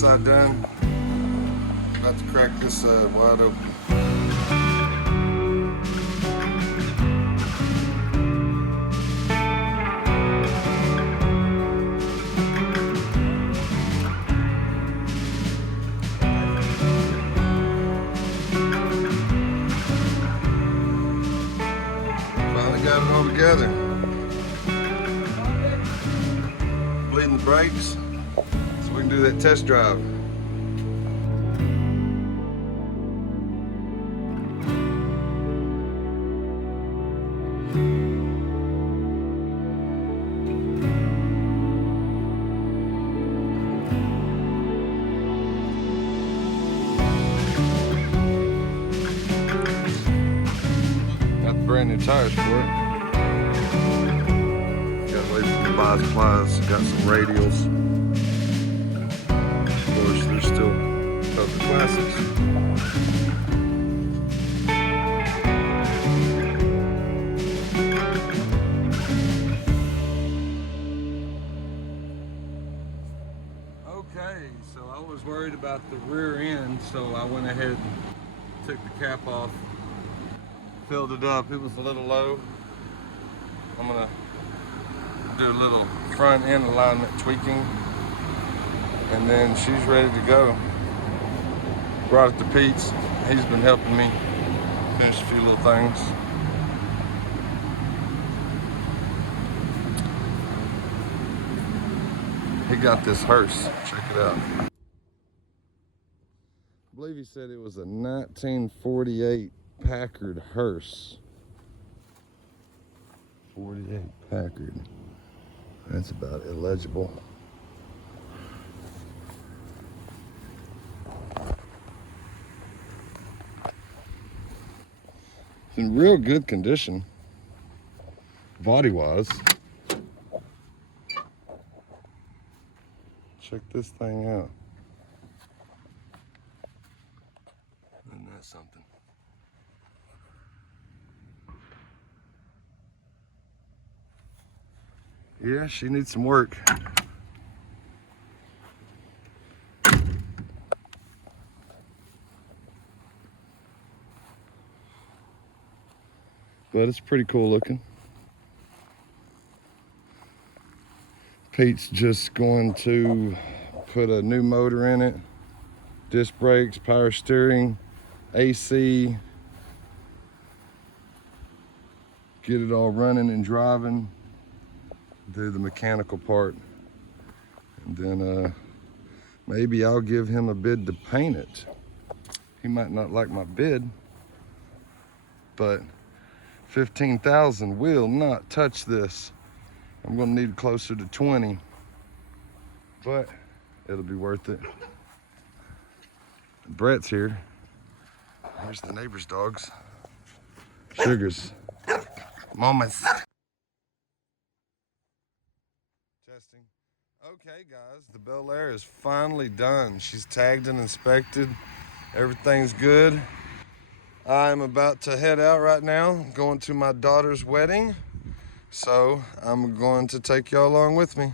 side done. About to crack this wide open. Finally got it all together. Bleeding the brakes so we can do that test drive. Brand new tires for it. Got away from the bias plies, got some radials. Of course, there's still both the classics. Okay, so I was worried about the rear end, so I went ahead and took the cap off. Filled it up. It was a little low. I'm gonna do a little front end alignment tweaking, and then she's ready to go. Brought it to Pete's. He's been helping me finish a few little things. He got this hearse. Check it out. I believe he said it was a 1948 Packard hearse. 48 Packard. That's about illegible. It's in real good condition, body-wise. Check this thing out. Isn't that something? Yeah, she needs some work. But it's pretty cool looking. Pete's just going to put a new motor in it. Disc brakes, power steering, AC. Get it all running and driving. Do the mechanical part, and then maybe I'll give him a bid to paint it. He might not like my bid, but $15,000 will not touch this. I'm gonna need closer to 20, but it'll be worth it. Brett's here. Here's the neighbor's dogs. Sugars. Mamas. Testing. Okay guys, the Bel Air is finally done. She's tagged and inspected. Everything's good. I'm about to head out right now, going to my daughter's wedding. So I'm going to take y'all along with me.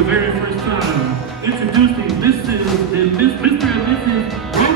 the very first time, introducing Mr. and Mrs. Robles.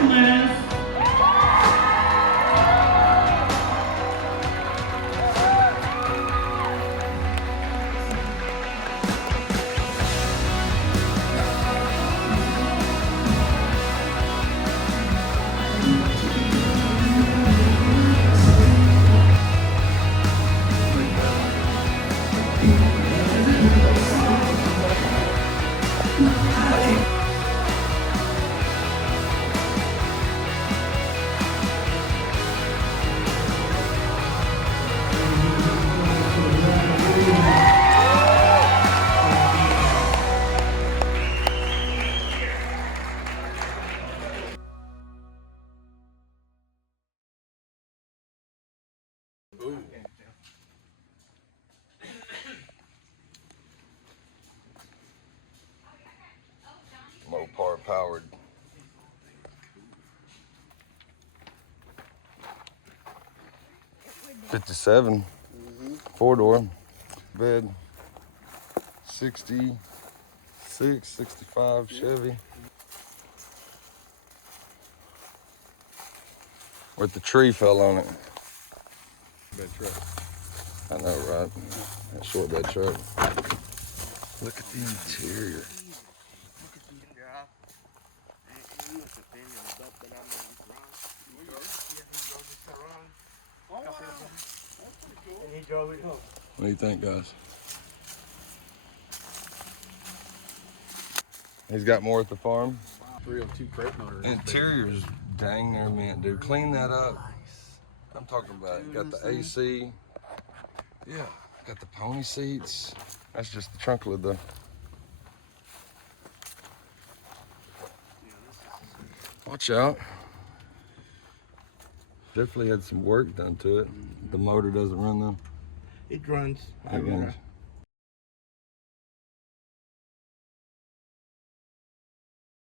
Mopar powered. '57 4-door bed, 66, 65 Chevy with the tree fell on it. Bad truck. I know, right? That short bed truck. Look at the interior. What do you think, guys? He's got more at the farm. 302 crate motor. Interior's dang near mint, dude. Clean that up. I'm talking about it. Got the AC. Yeah, got the pony seats. That's just the trunk lid though. Watch out. Definitely had some work done to it. The motor doesn't run though. It runs. It runs.